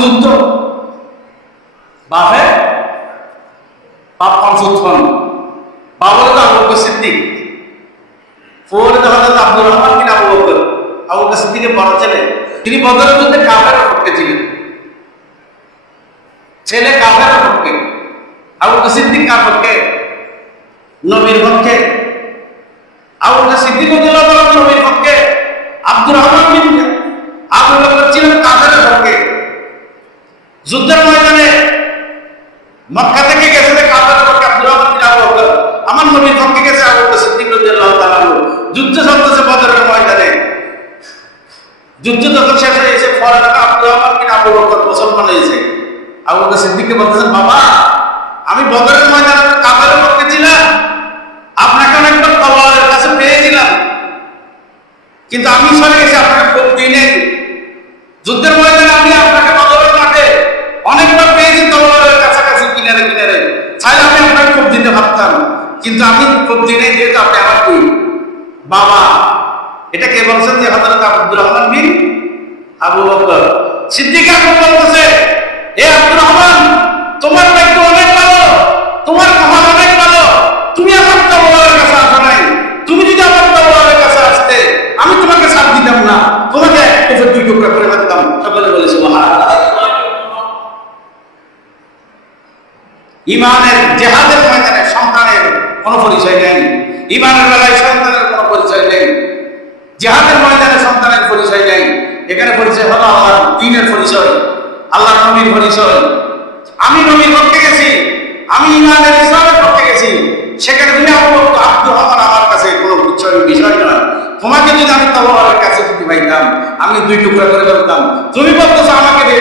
যুদ্ধ। বাপে, বাপ পঞ্চুত্থন বাবরে তো আবু বকর সিদ্দিক। ফোরে তো হযরত আব্দুর রহমান বিন আবু বকর। আবু বকর সিদ্দিকের বড় ছেলে। তিনি বদরের ছিলেন। ছেলে আবু বকর সিদ্দিক কার নবীর আবু বকর সিদ্দিক যুদ্ধের ময়দানে মক্কা থেকে গেছে আব্দুর রহমান বিন আবু বকর, আমার নবীর পক্ষে গেছে, আবু বকর সিদ্দিক রাদিয়াল্লাহু তাআলা যুদ্ধ চলতেছে বদরের ময়দানে। যুদ্ধ যখন শেষ হয়ে দেখা আব্দুর রহমান বিন আবু বকর মুসলমান হয়েছে। আবু বকর সিদ্দিককে বলতেছেন, বাবা, আমি বদরের ময়দানে তো কাফেরের পক্ষে ছিলাম। আপনাকে অনেকবার তলোয়ারের কাছে পেয়েছিলাম। কিন্তু আমি সরে গেছি আপনাকে খুব দিই নেই যুদ্ধের ময়দানে আমি আপনাকে বদরের মাঠে অনেকবার পেয়েছি তলোয়ারের কাছাকাছি কিনারে কিনারে চাইলে আমি আপনাকে ভাবতাম, কিন্তু আমি প্রতিদিনে যেহেতু আপনি আমার কই বাবা, এটা কে বলছেন যে হযরত আব্দুর রহমান বিন আবু বকর? সিদ্দিক আকবর বলতেছে, এ আব্দুর রহমান তোমার ব্যক্তি অনেক ভালো তোমার কমাল অনেক ভালো তুমি আমার তলোয়ারের কাছে আসো নাই তুমি যদি আমার তলোয়ারের কাছে আসতে আমি তোমাকে সাথ দিতাম না তোমাকে এক টুকরো দুই টুকরা করে ফেলতাম সকলে বলেছে ইমানের জেহাদের ময়দানে সন্তানের কোনো পরিচয় নেই। ইমানের বেলায় সন্তানের কোনো পরিচয় নেই। জেহাদের ময়দানে সন্তানের পরিচয় নেই। এখানে পরিচয় হলো আল্লাহর দিনের পরিচয়, আল্লাহর নবীর পরিচয়। আমি নবীর পক্ষে গেছি, আমি ইমানের ইসলামের পক্ষে গেছি। সেখানে তুমি আবু আব্দুর রহমান আমার কাছে কোনো বিষয় বিষয় নয়। তোমাকে যদি আমি তলোয়ারের কাছে যদি পাইতাম, আমি দুই টুকরা করে ফেলতাম তুমি বলতেছো আমাকে দিয়ে